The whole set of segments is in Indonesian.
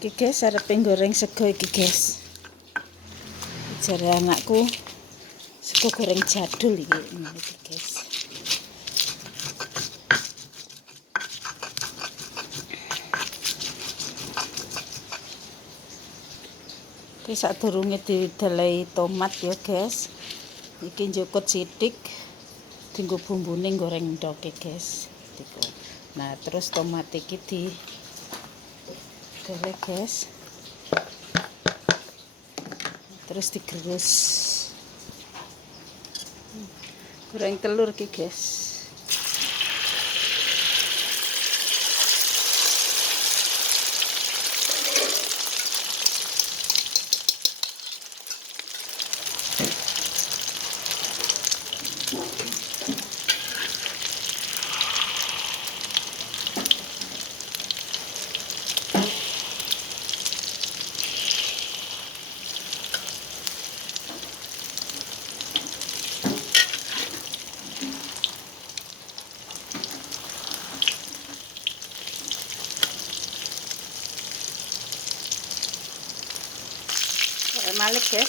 Iki guys, arepe goreng sego iki guys. Jare anakku sego goreng jadul iki guys. Iki sadurunge didelehi tomat ya guys. Iki njukut sithik dienggo bumbune goreng ndoke guys. Nah, terus tomat iki di goreng guys. Terus digerus. Goreng telur iki guys. Malik guys.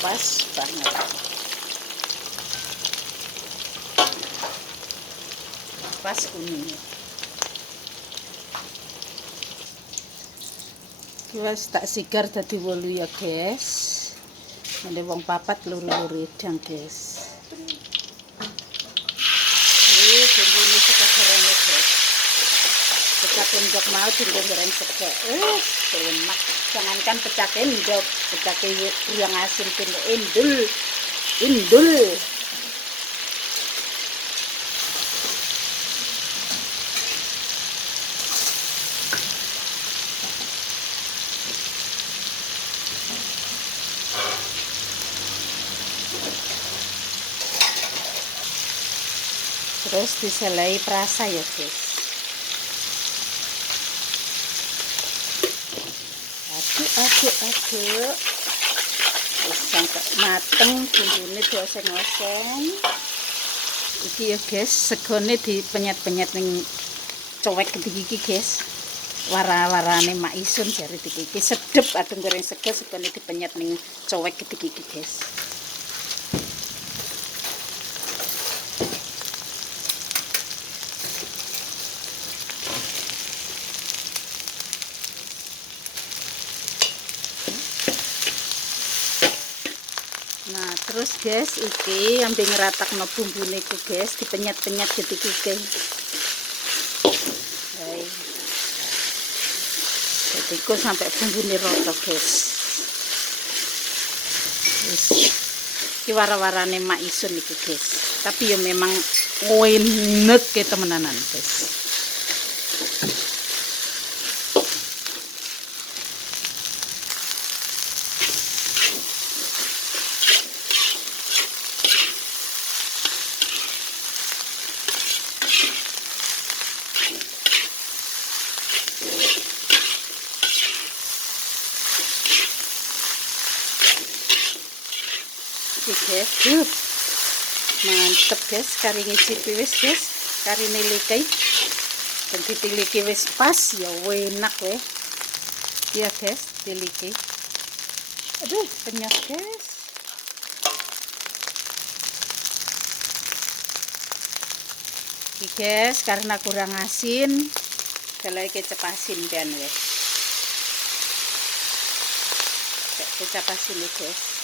Pas banget. Pas kuningnya. Wis tak sigar dadi 8 ya guys. Mene wong papat luru-luru edang guys. Ini bumbune sego goreng guys. Pecah endok mau dienggo goreng sego. Enak. Jangankan pecah endok, pecah yang asin pun indul. Terus diselai perasa ya guys. Aduk sampai mateng, bumbune dioseng-oseng. Iki ya guys, segone dipenyet-penyet ning cowek iki guys. Wara-warane Mak Isun jare iki sedep adem goreng sego segone dipenyet ning cowek iki guys. Nah, terus guys, iki ambil ngeratakno bumbune iki guys, dipenyet-penyet gitu guys. Jadi kok sampai bumbune rata guys. Iki wara-warane Mak Isun iki guys. Tapi ya memang enek ke temenanan guys. Guys, mantep guys, kari ngicipi wis guys, kari nilikai dan ditiliki wis pas ya enak weh ya guys, tiliki aduh penyok guys. Ini guys, karena kurang asin kalau kecap asin dan weh kecap asin nih guys.